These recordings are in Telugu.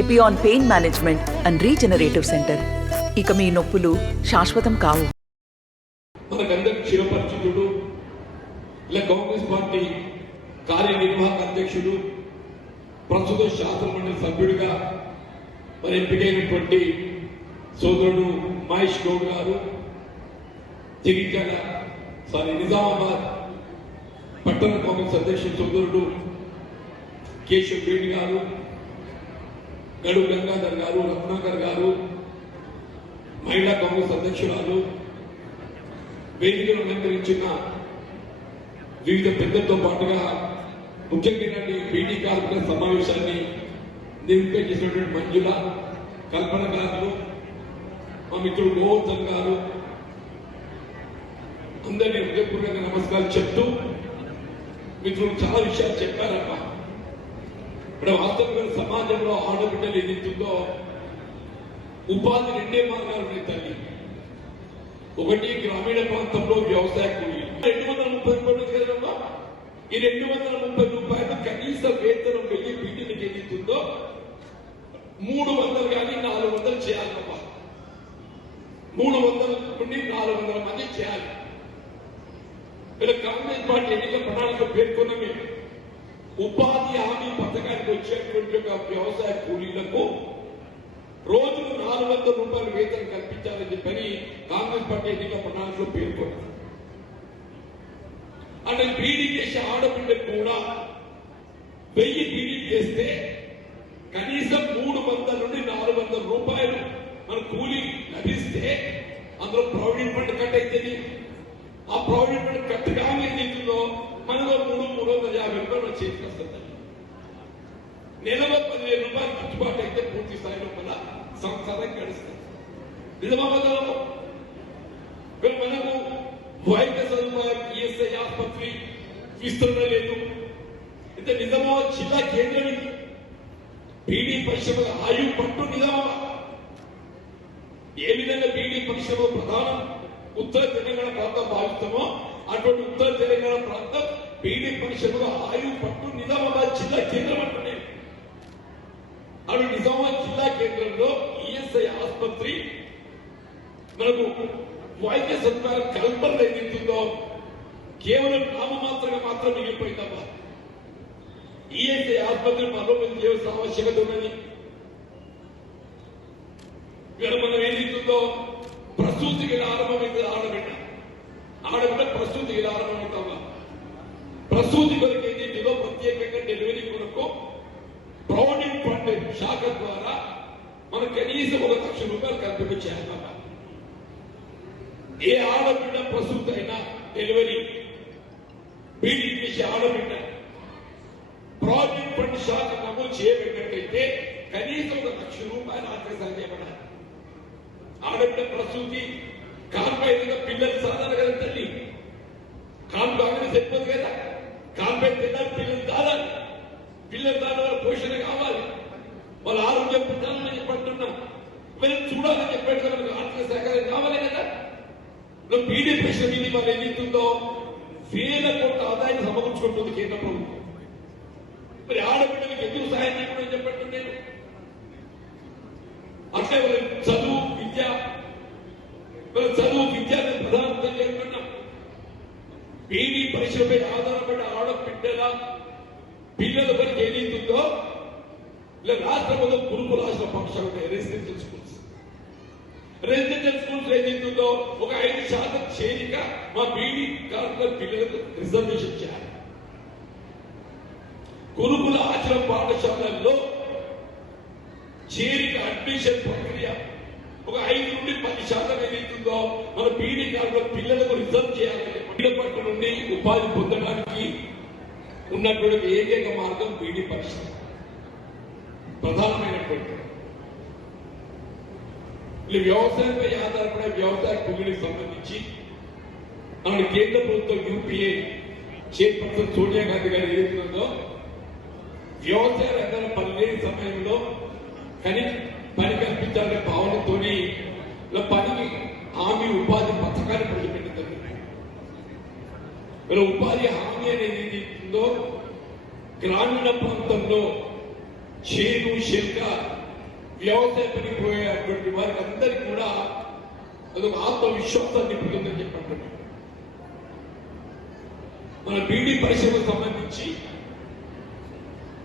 Epione pain management and regenerative centre. ఇక మీ నొప్పులు శాశ్వతం కావు. మనకందరికి చిరపరిచితుడు, ఇలా కాంగ్రెస్ పార్టీ కార్యనిర్వాహక అధ్యక్షుడు, ప్రస్తుత శాసనమండలి సభ్యుడిగా మరి ఎంపికైనటువంటి సోదరుడు మహేష్ గౌడ్ గారు, నిజామాబాద్ పట్టణ కాంగ్రెస్ అధ్యక్షుడు సోదరుడు కేశవ్ రెడ్డి గారు, గడు గంగాధర్ గారు, రత్నాకర్ గారు, మహిళా కాంగ్రెస్ అధ్యక్షురాలు, వేదికను అలంకరించిన వివిధ పెద్దలతో పాటుగా ముఖ్యంగా బీటీ కార్మికుల సమావేశాన్ని నిరూపణ చేసినటువంటి మంజుల, కల్పన గారు, మా మిత్రుడు గోవర్ధన్ గారు, అందరినీ హృదయపూర్వకంగా నమస్కారం చెప్తూ, మిత్రులు చాలా విషయాలు చెప్పారమ్మా. ఇప్పుడు వాస్తవంగా సమాజంలో ఆడబిడ్డలు ఏదైతుందో ఉపాధి రెండే మార్గాలు ఉన్నాయి తల్లి. ఒకటి గ్రామీణ ప్రాంతంలో వ్యవసాయ కూలీ 230 రూపాయలు కదమ్మా. ఈ 230 రూపాయలు కనీస వేతనం వెళ్ళి బీటీలకు ఏదైతుందో 300 కానీ 400 చేయాలమ్మా. 300 నుండి 400 మంది చేయాలి. ఇలా కాంగ్రెస్ పార్టీ ఎన్నికల ప్రణాళిక పేర్కొన్నవి ఉపాధి హామీ పథకానికి వచ్చేటువంటి వ్యవసాయ కూలీలకు రోజుకు 400 రూపాయలు వేతనం కల్పించాలని చెప్పని కాంగ్రెస్ పార్టీ ఎన్నికల ప్రణాళికలో పేర్కొన్నారు. అంటే బీడీ చేసే ఆడబిడ్డకు కూడా 1000 బీడీ చేస్తే కనీసం 300 నుండి 400 రూపాయలు మన కూలీ లభిస్తే అందులో ప్రావిడెంట్ ఫండ్ కట్ అవుతుంది. ఆ ప్రావిడెంట్ ఫండ్ కట్ కావాలి ఏదైతుందో మనలో 350 రూపాయలు చేతికి వస్తుంది. నెలలో 10,000 రూపాయలు గిట్టుబాటు అయితే పూర్తి స్థాయిలో మన సంసారం గడుస్తుంది. నిజామాబాద్లో మనకు వైద్య సదుపాయం ఈఎస్ఐ ఆసుపత్రి విస్తరణ లేదు. అయితే నిజామాబాద్ జిల్లా కేంద్రం ఇది. బీడీ పరిశ్రమల ఆయువు పట్టు నిజామాబాద్. ఏ విధంగా బీడీ పరిశ్రమ ప్రధానం ఉత్తర తెలంగాణ ప్రాంతం భావిస్తామో అటువంటి ఉత్తర తెలంగాణ ప్రాంతం బీడీ పరిశ్రమల ఆయువు పట్టు నిజామాబాద్ జిల్లా కేంద్రం అంటున్నాయి. అవి నిజామాబాద్ జిల్లా కేంద్రంలో ఈఎస్ఐ ఆసుపత్రి మనకు వైద్య సదుపాయాల కల్పన ఏదైతుందో కేవలం నామమాత్రంగా మాత్రం మిగిలిపోయిందమ్మా. ఈఎస్ఐ ఆసుపత్రి బలోపేతం చేయాల్సిన ఆవశ్యకత ఉన్నది. ఇక్కడ మనం ఏదైతుందో ప్రసూతికి ఆరంభమైంది ఆడబిడ్డ ప్రసూతికి ఆరంభమవుతామా. ప్రసూతి కొరకు ఏదైతుందో ప్రత్యేకంగా డెలివరీ కొరకు ప్రావిడెంట్ ఫండ్ శాఖ ద్వారా మనం కనీసం 1 లక్ష రూపాయలు కల్పించాలన్నమాట. ఏ ఆడబిడ్డ ప్రసూతి అయినా డెలివరీ బీడీ చేసే ఆడబిడ్డ ప్రావిడెంట్ ఫండ్ శాఖ నమోదు చేయబడినట్లయితే కనీసం 1 లక్ష రూపాయలు ఆర్థిక చేయబడాలి. ఆడబిడ్డ ప్రసూతి కాన్పైగా పిల్లలు సాధారణ కదా తల్లి. కాన్పు అనేది చెప్పదు కదా. కాన్పై తినాలి, పిల్లలు దాదాలి. పిల్లలు దాని వల్ల పోషణ కావాలి, వాళ్ళ ఆరోగ్యం పెట్టాలని చెప్పంటున్నా. వీళ్ళని చూడాలని చెప్పేది మనకు ఆర్థిక సహకారం కావాలి కదా. బీడీ పరిశ్రమ ఇది వాళ్ళు ఏదైతుందో 1000 కోట్ల ఆదాయం సమకూర్చుకుంటుంది కేంద్ర ప్రభుత్వం. మరి ఆడబిడ్డలకు ఎందుకు సహాయం చేయడం చెప్పండి. నేను అట్లే వాళ్ళ చదువు విద్య ప్రధానంగా చేరుకున్నాం. బీడీ పరిశ్రమపై ఆధారపడిన ఆడబిడ్డల పిల్లల పనికి ఏదైతుందో ఇలా రాష్ట్ర ప్రభుత్వం గురుకుల రాష్ట్ర పక్షాలు ఉంటాయి. రెసిడెన్షియల్ స్కూల్స్ ఏదైతుందో ఒక 5% చేరిక మా బీడీ కార్మికుల పిల్లలకు రిజర్వేషన్ చేయాలి. గురుకుల ఆశ్రమ పాఠశాలల్లో చేరిక అడ్మిషన్ ప్రక్రియ ఒక 5 నుండి 10% ఏదైతుందో మన బీడీ కార్మికుల పిల్లలకు రిజర్వ్ చేయాలి. పిల్లల పట్ల నుండి ఉపాధి పొందడానికి ఉన్నటువంటి ఏకైక మార్గం బీడీ పరిశ్రమ ప్రధానమైనటువంటి. వ్యవసాయంపై ఆధారపడే వ్యవసాయ కూలీలకు సంబంధించి మన కేంద్ర ప్రభుత్వం యూపీఏ చైర్పర్సన్ సోనియా గాంధీ గారు ఏదైతుందో వ్యవసాయ రంగంలో పనిలేని సమయంలో పని కల్పించాలనే భావనతోని పనికి హామీ ఉపాధి పథకాన్ని ప్రవేశపెట్టింది. ఉపాధి హామీ అనేది ఉందో గ్రామీణ ప్రాంతంలో చేను శిల్క వ్యవసాయ పనికి పోయేటువంటి వారికి అందరికీ కూడా అదొక ఆత్మవిశ్వాసాన్ని నింపుతుందని చెప్పండి. మన బీడీ పరిశ్రమకు సంబంధించి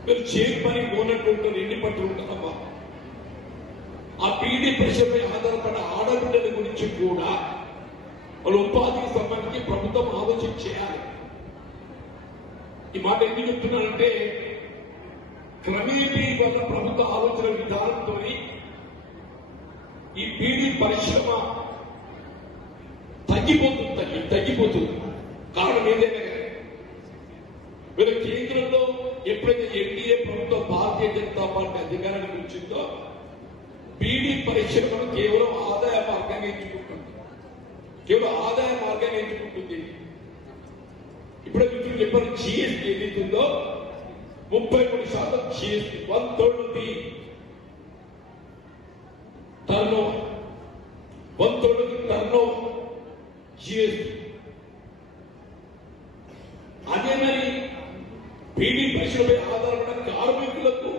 మీరు చేతి పని పోనట్టు ఎన్ని పట్టు ఉంటారమ్మా. ఆ బీడీ పరిశ్రమ ఆధారపడిన ఆడబిడ్డల గురించి కూడా వాళ్ళ ఉపాధికి సంబంధించి ప్రభుత్వం ఆలోచన చేయాలి. ఈ మాట ఎందుకు చెప్తున్నానంటే క్రమేపీ వల్ల ప్రభుత్వ ఆలోచన విధానంతో ఈ బీడీ పరిశ్రమ తగ్గిపోతుంది. కారణం ఏదైనా వీళ్ళ కేంద్రంలో ఎప్పుడైతే ఎన్డీఏ ప్రభుత్వం భారతీయ జనతా పార్టీ అధికారానికి వచ్చిందో బీడీ పరిశ్రమను కేవలం ఆదాయ మార్గాన్ని ఎంచుకుంటుంది. ఇప్పుడే మిత్రులు చెప్పారు జిఎస్టీ ఏదైతుందో 33% జిఎస్టీ, 1/3 టర్నోవర్ జిఎస్టీ. అదే మరి బీడీ పరిశ్రమపై ఆధారపడిన కార్మికులకు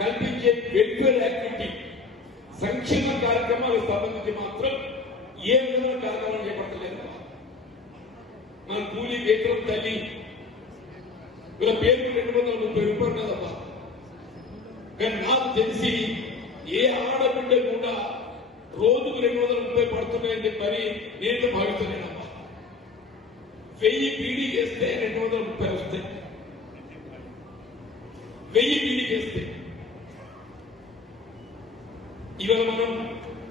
కల్పించే వెల్ఫేర్ యాక్టివిటీ సంక్షేమ కార్యక్రమాలకు సంబంధించి మాత్రం ఏ విధమైన కార్యక్రమాలు చేపట్టలేదు. మన కూలీ వేతనం తల్లి వీళ్ళ పేరు 230 రూపాయలు కదమ్మా. కానీ నాకు తెలిసి ఏ ఆడబిడ్డ కూడా రోజుకు 230 పడుతున్నాయని చెప్పని నేను భావిస్తున్నానమ్మా. 1000 బీడీ చేస్తే 230 వస్తాయి. 1000 బీడీ చేస్తే ఇవాళ మనం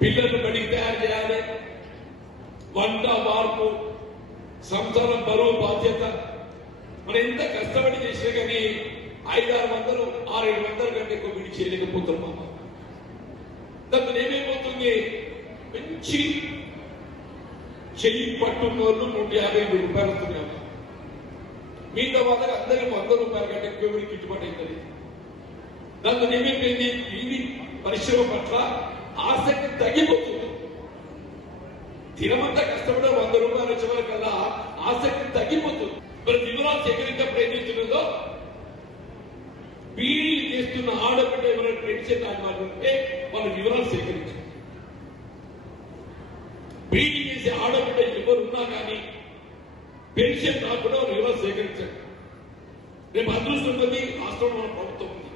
పిల్లలను బడికి తయారు చేయాలి. వంట మార్పు సంసారం బరువు బాధ్యత మనం ఎంత కష్టపడి చేసినా కానీ 500-600 600-700 కంటే ఎక్కువ విడి చేయలేకపోతున్నాం. దాంతో ఏమైపోతుంది, మంచి చెయ్యి పట్టున్న వాళ్ళు 150 రూపాయలు వస్తున్నాయి. మిగతా వాళ్ళకి అందరికీ 100 రూపాయల కంటే ఎక్కువ విడి గిట్టుబాటు అవుతుంది. దాంతో ఏమైపోయింది, బీడీ పరిశ్రమ పట్ల ఆసక్తి తగ్గిపోతుంది. దినమంతా కష్టపడే 100 రూపాయలు వచ్చే వరకల్లా ఆసక్తి తగ్గిపోతుంది. మరి వివరాలు సేకరించినప్పుడు ఏం చేస్తున్నదో బీడీ చేస్తున్న ఆడబిడ్డ ఎవరైనా పెన్షన్ ఉంటే వాళ్ళ వివరాలు సేకరించారు. బీడీ చేసే ఆడబిడ్డ ఎవరున్నా కానీ పెన్షన్ రాకుండా వాళ్ళు వివరాలు సేకరించారు. రేపు అదృష్టం కొద్ది రాష్ట్రంలో మన ప్రభుత్వం ఉంది.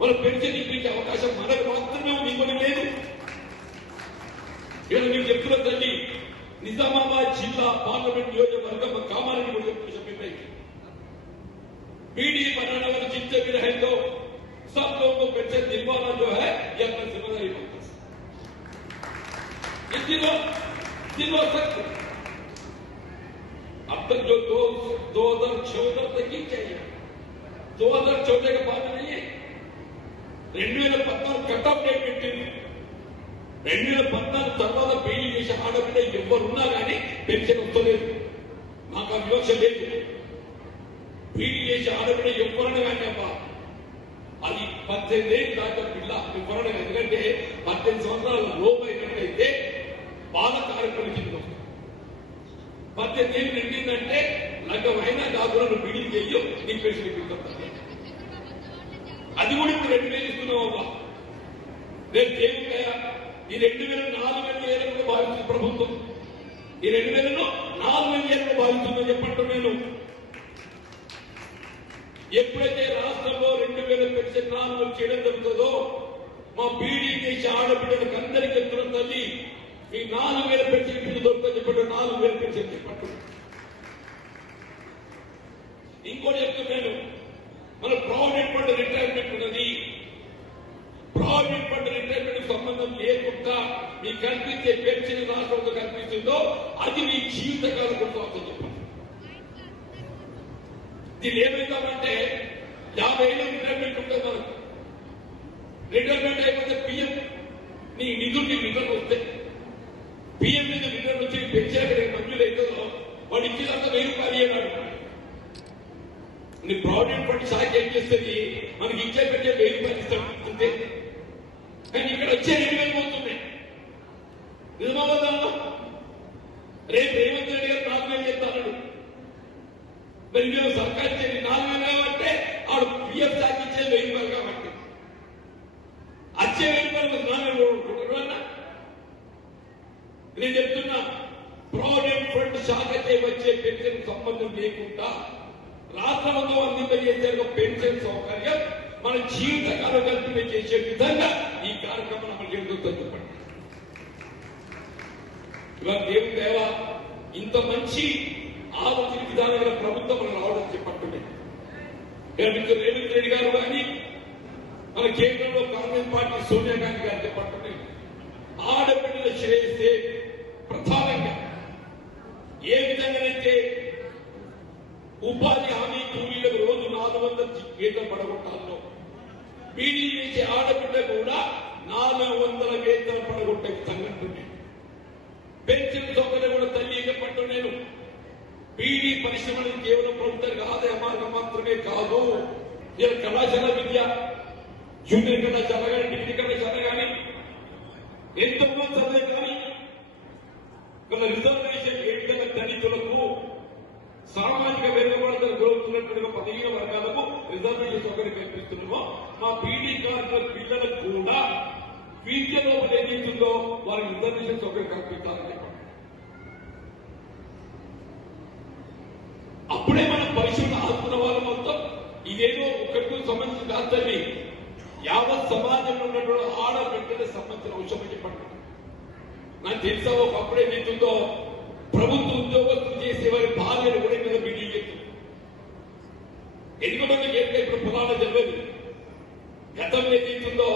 వాళ్ళ పెన్షన్ ఇప్పించే అవకాశం మనకు మాత్రమే ఉంది, ఇంకొని లేదు. ఇలా మీరు చెప్తున్న తల్లి నిజామాబాద్ జిల్లా పార్లమెంట్ నియోజకవర్గం కామారెడ్డి కూడా చెప్తున్న बीडी बनाने वाले जितने भी रहे तो सब लोगों को पेंशन दिलवाना जो है ये अपना जिम्मेदारी बनता है। दिलवा सकते। अब तक जो 2014 तक ही चाहिए, 2014 के बाद नहीं है। 2014 कट ఆఫ్ డేట్ పెట్టింది. 2014 తర్వాత బీడీ చేసే ఆడబిడ్డ ఎవరున్నా కానీ పెన్షన్ వస్తలేదు. నాకు ఆ వివక్ష లేదు. బీడీ చేసే ఆడబిడ్డ ఎవరన్నా కానీ అబ్బా అది 18 ఏళ్ళు దాకా పిల్ల ఎవరన్నా, ఎందుకంటే 18 సంవత్సరాల లోపు అయినట్టయితే బాల కార్యక్రమం కింద వస్తుంది. 18 ఏళ్ళు నిండిందంటే లగ్గమైనా కాకుండా నువ్వు బీడీ చెయ్యు నీ పెన్షన్ ఇప్పిస్తాను. అది కూడా ఇప్పుడు 2000 ఇస్తున్నావు అబ్బా. రేపు ఏముంటాయా ఈ 2000 4000 భావిస్తుంది ప్రభుత్వం. ఈ 2000 4000 భావిస్తుందని చెప్పండి. నేను ఎప్పుడైతే రాష్ట్రంలో 2000 పెన్షన్ 4 చేయడం జరుగుతుందో మా బీడీ చేసే ఆడబిడ్డలకు అందరికీ చెప్తున్న తల్లి మీ 4000 పెన్షన్ ఇప్పుడు దొరుకుతుంది చెప్పండి. 4000 పెన్షన్ చెప్పండి. ఇంకోటి చెప్తున్నాను, మన ప్రావిడెంట్ ఫండ్ రిటైర్మెంట్ ఉన్నది. ప్రావిడెంట్ ఫండ్ రిటైర్మెంట్ సంబంధం లేకుండా మీకు కల్పించే పెన్షన్ రాష్ట్రంలో కల్పిస్తుందో అది మీ జీవితకాల కోసం అని చెప్పండి. దీన్ని ఏమైందామంటే 50 ఏళ్ళ రిటైర్మెంట్ ఉంటుంది మనకు. రిటైర్మెంట్ అయిపోతే పిఎం నీ నిధులు రిటర్న్ వస్తాయి. పిఎం మీద రిటర్న్ వచ్చి పెన్షన్ ఎక్కడికి మంజూరు అవుతుందో వాడు ఇచ్చేదంతా 1000 రూపాయలు ఇయ్యడాడు. నీ ప్రావిడెంట్ ఫండ్ శాఖ ఏం చేస్తుంది, మనకి ఇచ్చే పెట్టే 1000 రూపాయలు ఇస్తాడు అంతే. కానీ ఇక్కడ వచ్చే 2000 పోతున్నాయి. నిజమవుదా? రేపు రేవంత్ రెడ్డి గారు 4000 చెప్తాడు. మరి మేము సర్కారు ఇచ్చేది 4000 కాబట్టి ఆడు పిఎఫ్ శాఖ ఇచ్చేది 1000 రూపాయలు కాబట్టి వచ్చే నేను చెప్తున్నా ప్రావిడెంట్ ఫండ్ శాఖకే వచ్చే పెన్షన్ సంబంధం లేకుండా రాష్ట్రంలో అందింపజేసే పెన్షన్ సౌకర్యం మన జీవితకాలం కల్పన చేసే విధంగా ఈ కార్యక్రమం అమలు జరుగుతుందని చెప్పండి. ఇవాళ దేవుని దేవ ఇంత మంచి ఆలోచన విధానంగా ప్రభుత్వం మనం రావడం చెప్పట్టున్నాయి. రేవంత్ రెడ్డి గారు కానీ మన కేంద్రంలో కాంగ్రెస్ పార్టీ సోనియా గాంధీ గారు చెప్పట్టున్నాయి. ఆడపిల్లల శ్రేయస్సే ప్రధానంగా ఏ విధంగానైతే ఉపాధి హామీ కూలీలకు రోజు 400 వేతనం పడగొట్టాలో బీడీ చేసే ఆడబిడ్డ కూడా 400 వేతనం పడగొట్టే విధంగా పెన్షన్ సౌకర్యం కూడా తల్లి చెప్పట్టు నేను బీడీ పరిశ్రమలు కేవలం ప్రభుత్వానికి ఆదాయ మార్గం మాత్రమే కాదు. కళాశాల విద్య జూనియర్ కళాశాల కానీ డిగ్రీ కళాశాల కానీ ఎంతో చదివే కానీ మన రిజర్వేషన్ ఏ విధంగా దళితులకు సామాజిక వెనుకబడతలు గురవుతున్నట్టుగా 15 వర్గాలకు రిజర్వేషన్ సౌకర్యం కల్పిస్తున్నామో మా బీడీ కార్మికుల పిల్లలకు కూడా విద్యలో ఏదైతుందో వారికి రిజర్వేషన్ సౌకర్యం కల్పిస్తారని చెప్పండి. అప్పుడే మనం పరిశుభ్రత ఆదుకున్న వాళ్ళు మొత్తం ఇదేదో ఒకరికి సంబంధించిన కాదని యావత్ సమాజంలో ఉన్నటువంటి ఆడబిడ్డలకు సంబంధించిన అంశం చెప్పండి. నాకు తెలుసా ఒకప్పుడు ఏదైతుందో ప్రభుత్వ ఉద్యోగస్తులు చేసే వారి భార్యలు కూడా మీద బీడీ చేస్తుంది. ఎందుకంటే ఇప్పుడు పురాణ తెలియదు. గతంలో ఏదైతుందో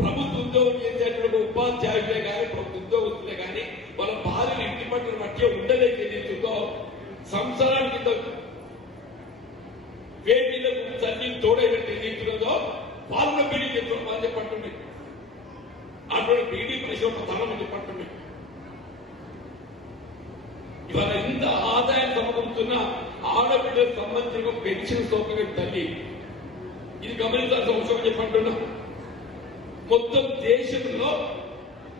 ప్రభుత్వ ఉద్యోగం చేసేటువంటి ఉపాధ్యాయులే కానీ ప్రభుత్వ ఉద్యోగస్తులే కానీ వాళ్ళ భార్యలు ఇంటి పట్టిన మధ్య ఉండలేదు. ఏదైతుందో సంసారానికి వేడిలకు చల్లి తోడైనట్టు ఏదైతున్నదో వాళ్ళ బీడీ చేస్తున్న వాళ్ళు చెప్పండి. అటువంటి బీడీ పరిశ్రమ ప్రధానమని చెప్పండి. ఇవాళ ఎంత ఆదాయం సమకూరుతున్న ఆడబిడ్డలకు సంబంధించిన పెన్షన్ సౌకర్యం తల్లి ఇది గమనించాల్సిన అవసరం చెప్పంటున్నా. మొత్తం దేశంలో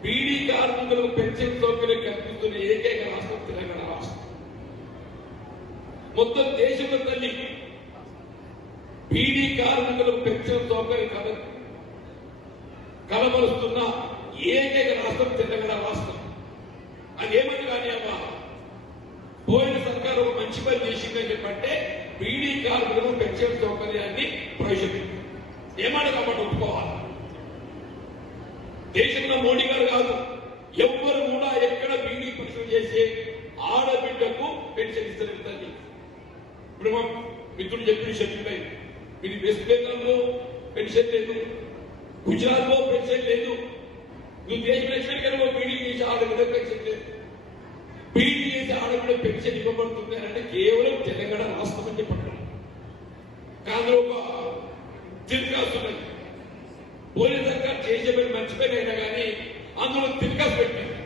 బీడీ కార్మికులకు పెన్షన్ సౌకర్యం కల్పిస్తున్న ఏకైక రాష్ట్రం తెలంగాణ రాష్ట్రం. మొత్తం దేశంలో తల్లి బీడీ కార్మికులకు పెన్షన్ సౌకర్యం కలబరుస్తున్న ఏకైక రాష్ట్రం తెలంగాణ రాష్ట్రం. అది ఏమని కానీ అమ్మా పోయిన సర్కారు ఒక మంచి పని చేసిందని చెప్పంటే బీడీ కార్మికులకు పెన్షన్ సౌకర్యాన్ని ప్రవేశపెట్టింది. ఏమన్నా కాబట్టి ఒప్పుకోవాలి. దేశంలో మోడీ గారు కాదు ఎవ్వరు కూడా ఎక్కడ బీడీ పరిశ్రమ చేసే ఆడబిడ్డకు పెన్షన్ ఇస్తారు. ఇప్పుడు మా మిత్రులు చెప్పిన షెడ్యూల్ ఇది వెస్ట్ బెంగాల్లో పెన్షన్ లేదు, గుజరాత్ లో పెన్షన్ లేదు, నువ్వు దేశం ఎక్కడికైనా బీడీ చేసి ఆడబిడ్డ పెన్షన్ లేదు. బీడీ చేసి ఆడబిడ్డ పెన్షన్ ఇవ్వబడుతుంది అంటే కేవలం తెలంగాణ రాష్ట్రం అని చెప్పండి. కానీ ఒక తిరగాస్తున్నది పోలీస్ సర్కార్ చేసే మంచి పని అయినా కానీ అందులో తిరగాసు పెట్టింది.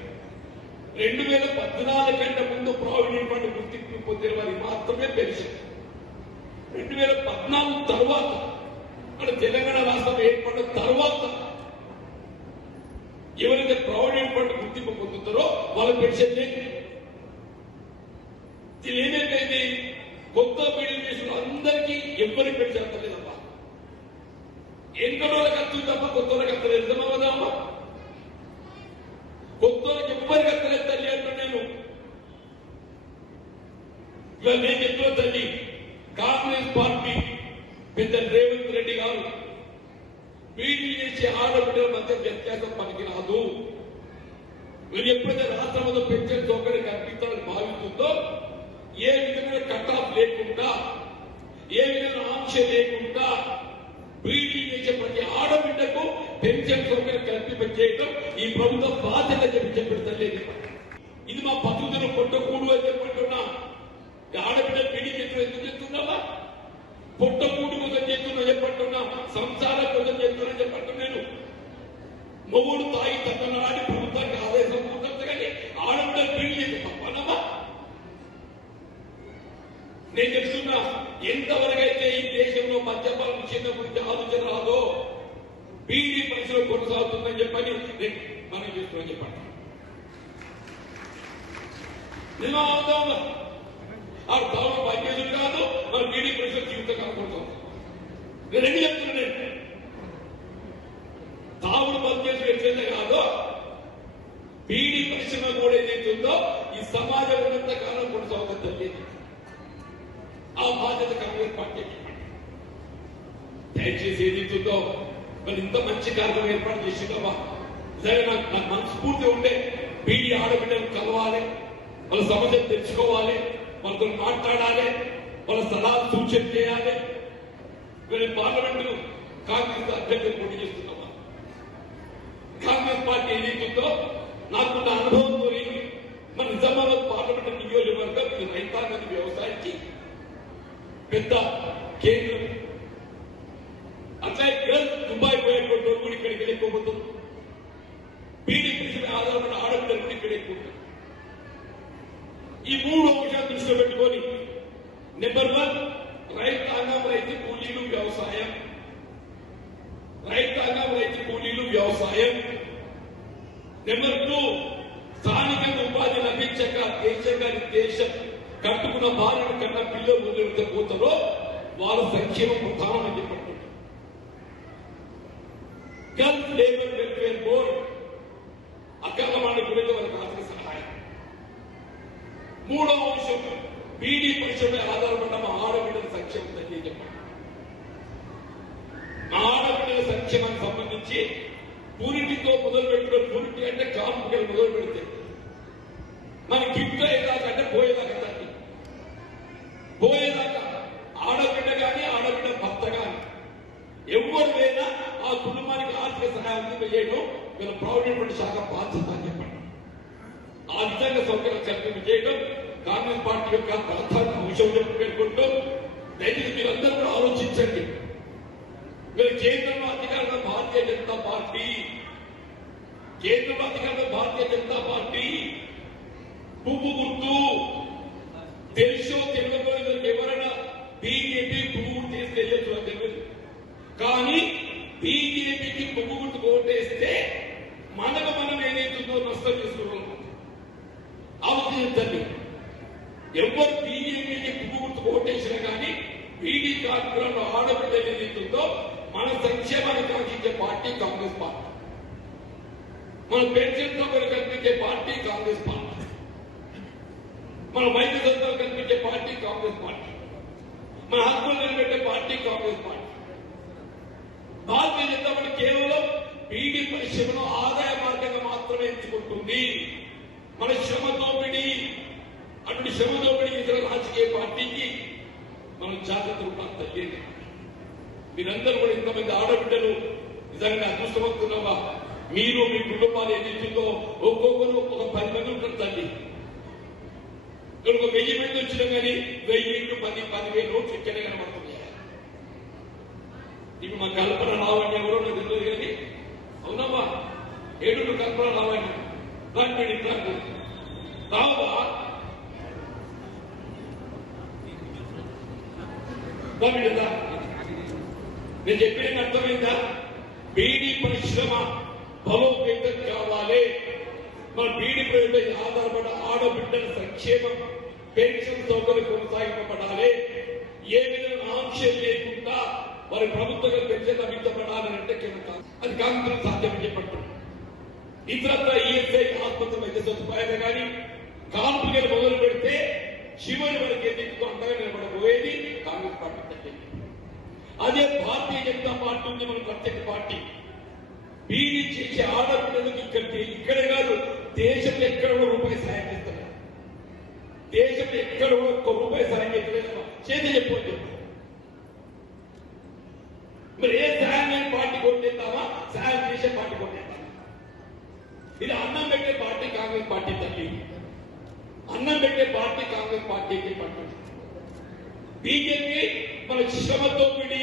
2014 కంటే ముందు ప్రావిడెంట్ ఫండ్ గుర్తింపు పొందిన వారికి మాత్రమే పెన్షన్. 2014 తర్వాత మన తెలంగాణ రాష్ట్రం ఏర్పడిన తర్వాత ఎవరైతే ప్రావిడెంట్ ఫండ్ గుర్తింపు పొందుతారో వాళ్ళ పెన్షన్ లేదు. ఇది ఏమైపోయింది, కొత్త బీడీ చేసిన అందరికీ ఎవరికి పెన్షన్ అంతలేదమ్మా. ఎన్నో రోజులకు వస్తుంది తప్ప కొత్త వాళ్ళకి అత్తలేదు. నిజమా? కొత్త వాళ్ళకి ఎవ్వరికి అత్తలేదు తల్లి అంటున్నా నేను. ఇవాళ నేను చెప్తున్నా తల్లి, కాంగ్రెస్ పార్టీ పెద్ద రేవంత్ రెడ్డి గారు బీడీ చేసే ఆడబిడ్డల మధ్య వ్యత్యాసం పనికిరాదు. మీరు ఎప్పుడైతే రాష్ట్రంలో పెన్షన్ సౌకర్యం కల్పించాలని భావిస్తుందో ఏ విధమైన కట్ ఆఫ్ లేకుండా ఏ విధమైన ఆంక్ష లేకుండా బీడీ చేసే ప్రతి ఆడబిడ్డకు పెన్షన్ సౌకర్యం కల్పింపజేయడం ఈ ప్రభుత్వ బాధ్యత చెప్పలేదు. ఇది మా పద్ధతులు కొట్టకూడు అని చెప్పంటున్నా. ఆడబిడ్డ బీడీ చేస్తున్నా ఎందుకు చేస్తున్నావా? పొట్టకూడు కోసం చేస్తున్నా చెప్పంటున్నా, సంసారం కోసం చేస్తున్నా చెప్పంటున్నా. నేను మొగుడు తాగి తప్పనాడి ప్రభుత్వానికి ఆదేశం ఉంటుంది కానీ ఆడబిడ్డ బీడీ చేసి తప్పనమ్మా. నేను చెప్తున్నా, ఎంతవరకైతే ఈ దేశంలో మద్యపాన నిషేధం గురించి ఆలోచన రాదో బీడీ పరిశ్రమ కొనసాగుతుందని చెప్పని మనం చేస్తున్నాం చెప్పండి. నిజమవుతాం ఆ భావన బాధ్యతలు కాదు, మన బీడీ పరిశ్రమ జీవితం కాకూడదు. నేను ఎన్ని చెప్తున్నా, తావుడు బంద్ చేసి ఎట్లయితే కాదో బీడీ పరిశ్రమ కూడా ఏదైతుందో ఈ సమాజం ఉన్నంత కాలం కొనసాగుతుంది. ఆ బాధ్యత కాంగ్రెస్ పార్టీకి. దయచేసి ఏదైతుందో మరి ఇంత మంచి కార్యక్రమం ఏర్పాటు చేసిందమ్మా, నిజంగా నాకు మనస్ఫూర్తి ఉండే బీడీ ఆడబిడ్డలు కలవాలి, వాళ్ళ సమస్యలు తెచ్చుకోవాలి, వాళ్ళతో మాట్లాడాలి, వాళ్ళ సలహాలు సూచన చేయాలి. నేను పార్లమెంటు కాంగ్రెస్ అభ్యర్థులు పోటీ చేస్తున్నామా. కాంగ్రెస్ పార్టీ ఏదైతుందో నాకున్న అనుభవంతో మన నిజామాబాద్ పార్లమెంటు నియోజకవర్గం ఇది రైతాంగానికి వ్యవసాయానికి పెద్ద కేంద్రం. అట్లా దుబాయ్ పోయేటువంటి కూడా ఇక్కడికి వెళ్ళిపోతుంది. బీడీ కృషి ఆధారపడిన ఆడపిల్లలు కూడా ఇక్కడ ఎక్కువ. ఈ 3 అంశాలు దృష్టిలో పెట్టుకొని నెంబర్ 1 రైతాంగం, రైతు కూలీలు, వ్యవసాయం. రైతాంగం, రైతు కూలీలు, వ్యవసాయం. నెంబర్ 2 స్థానికంగా ఉపాధి లభించక దేశం కట్టుకున్న భార్యను కన్నా పిల్లలు మొదలెడితే పోతారో వాళ్ళ సంక్షేమం ప్రధానమని చెప్పండి. గల్ఫ్ లేబర్ వెల్ఫేర్ బోర్డు అక్రమాల గురించి వారికి ఆర్థిక సహాయం. 3వ అంశం బీడీ పరిశ్రమ ఆధారపడ్డ మా ఆడబిడ్డల సంక్షేమం అని చెప్పండి. మా ఆడబిడ్డల సంక్షేమానికి సంబంధించి పూరిటితో మొదలు పెట్టుకుని, పూరిటి అంటే కాంపుగా మొదలు పెడితే మన గిఫ్ట్ అయ్యేదాకా అంటే పోయేదాకా తండ్రి పోయేదాకా ఆడబిడ్డ కానీ ఆడబిడ్డ భర్త కానీ ఎవరు లేనా ఆ కుటుంబానికి ఆర్థిక సహాయం చేయడం వీళ్ళ ప్రావిడెంట్ శాఖ బాధ్యత అని చెప్పండి. ఆ విధంగా సౌకర్యాలు కల్పన చేయడం కాంగ్రెస్ పార్టీ యొక్క ప్రధాన అంశం పేర్కొంటూ దయచేసి మీరందరూ కూడా ఆలోచించండి. మీరు కేంద్రంలో అధికారంలో భారతీయ జనతా పార్టీ, కేంద్రంలో అధికారంలో భారతీయ జనతా పార్టీ పువ్వు గుర్తు తెలుసో తెలియదో ఎవరైనా బీజేపీ పువ్వు గుర్తు వేసి తెలియదు తెలియదు. కానీ బీజేపీకి పువ్వు గుర్తు ఓటేస్తే మనకు మనం ఏదైతుందో నష్టం చేసుకున్నాం. ఆలోచించండి. ఎవరు బీజేపీకి పువ్వు గుర్తు ఓటేసినా కానీ బీడీ కార్మికులను ఆడబిడ్డ ఏదైతుందో మన సంక్షేమాన్ని కాంక్షించే పార్టీ కాంగ్రెస్ పార్టీ, మన పెన్షన్ సౌకర్యం కల్పించే పార్టీ కాంగ్రెస్ పార్టీ, మన వైద్య సౌకర్యం కల్పించే పార్టీ కాంగ్రెస్ పార్టీ, మన హక్కులు నిలబెట్టే party Congress party. Bharatiya Janata party కేవలం బీడీ పరిశ్రమను ఆదాయ మార్గంగా మాత్రమే ఎంచుకుంటుంది. మన శ్రమ దోపిడీ, అటువంటి శ్రమ దోపిడీ ఇతర రాజకీయ పార్టీకి మనం జాగ్రత్త రూపాలు తెలియదు. మీరందరూ కూడా ఇంతమంది ఆడబిడ్డలు నిజంగా అదృష్టమవుతున్నావా. మీరు మీ కుటుంబాలు ఏదైతుందో ఒక్కొక్కరు ఒక 10 మంది ఉంటారు తల్లి. ఇక్కడ ఒక 1000 మంది వచ్చినా కానీ 1000 10,000 నోట్లు ఇక్కడే కనబడుతున్నాయి. ఇప్పుడు మా కల్పన రావణ్య ఎవరో నాకు తెలియదు కానీ అవునమ్మా, 7 కల్పన రావణ్య దాన్ని ఇట్లా రావా కదా. నేను చెప్పేది అర్థమైందా? బీడీ పరిశ్రమ బలోపేతం కావాలి. మన బీడీ పరిశ్రమ ఆధారపడ ఆడబిడ్డల సంక్షేమం, పెన్షన్ సౌకర్యం కొనసాగింపబడాలి. ఏ విధంగా ఆంక్షలు లేకుండా వారి ప్రభుత్వంగా పెన్షన్ లభించబడాలని అంటే అది కాంగ్రెస్ సాధ్యమని చెప్పంటారు. ఇతరత్ర ఈఎస్ఐ ఆసుపత్రి వైద్య సదుపాయాలు కానీ కాన్పులు మొదలు పెడితే చివరి వరకు ఎందుకు అంతగా నిలబడబోయేది కాంగ్రెస్ పార్టీ తగ్గింది. అదే భారతీయ జనతా పార్టీ ఉంది మన ప్రత్యేక పార్టీ. బీడీ చేసే ఆడపిల్లలకు ఇక్కడే కాదు దేశంలో ఎక్కడ కూడా రూపాయి సాయం చేస్తున్నారు. దేశంలో ఎక్కడ కూడా ₹1 సాయం చేస్తలేదు. చేతి చెప్పండి. మరి ఏ సాయం లేని పార్టీ కొట్టేద్దామా, సాయం చేసే పార్టీ కొట్టేద్దామా? ఇది అన్నం పెట్టే పార్టీ కాంగ్రెస్ పార్టీ తల్లి. అన్నం పెట్టే పార్టీ కాంగ్రెస్ పార్టీకి పట్టు. బీజేపీ మన శ్రమ దోపిడీ,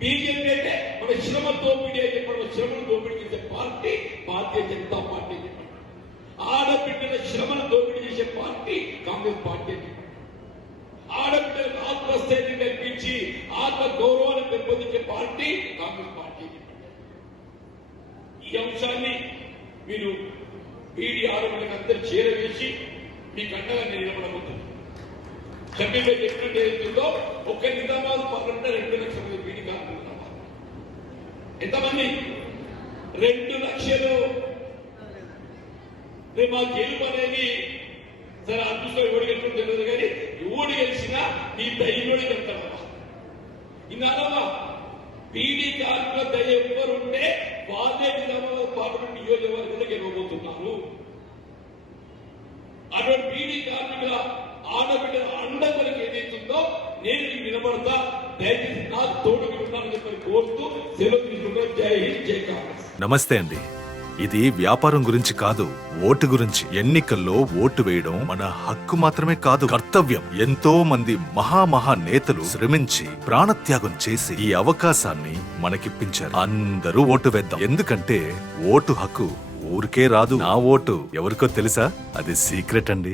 బీజేపీ అంటే మన శ్రమ దోపిడీ అని చెప్పడం, శ్రమను దోపిడీ చేసే పార్టీ భారతీయ జనతా పార్టీ అని చెప్పండి. ఆడబిడ్డల శ్రమను దోపిడీ చేసే పార్టీ కాంగ్రెస్ పార్టీ అని చెప్పండి. ఆడబిడ్డలకు ఆత్మస్థైర్యం కల్పించి ఆత్మ గౌరవాన్ని పెంపొందించే పార్టీ కాంగ్రెస్ పార్టీ అని చెప్పండి. ఈ అంశాన్ని మీరు బీడీ ఆడబిడ్డలకు అందరూ చేరవేసి మీకు అండగా నేను నిలబడబోతున్నాను. సభ్యులు చెప్పినట్టు ఏదో ఒక్క నిజామాబాద్ పార్లమెంట్ 2 లక్షల మంది బీడీ కార్మికులు. ఎంతమంది? 2 లక్షలు రేపు మా గెలుపు అనేది సరే అదృష్టం ఎవడు గెలుపు తెలియదు కానీ ఎవడు గెలిచినా ఈ దయ్యుడు గెలుతాడు. ఇన్నాళ్ళ బీడీ కార్మికుల దయ ఎవ్వరుంటే వాళ్ళే నిజామాబాద్ పార్లమెంట్ నియోజకవర్గంలో గెలవబోతున్నారు. అటువంటి బీడీ కార్మికుల ఆడబిడ్డ అండ కొరకు ఏదైతుందో నేను మీకు వినబడతా. దయచేసి నాకు తోడు ఉన్నానని చెప్పి కోరుతూ సెలవు తీసుకుంటాను. జై హింద్, జై కాంగ్రెస్. నమస్తే అండి. ఇది వ్యాపారం గురించి కాదు, ఓటు గురించి. ఎన్నికల్లో ఓటు వేయడం మన హక్కు మాత్రమే కాదు, కర్తవ్యం. ఎంతో మంది మహా నేతలు శ్రమించి ప్రాణత్యాగం చేసి ఈ అవకాశాన్ని మనకిప్పించారు. అందరూ ఓటు వేద్దాం. ఎందుకంటే ఓటు హక్కు ఊరికే రాదు. నా ఓటు ఎవరికో తెలుసా? అది సీక్రెట్ అండి.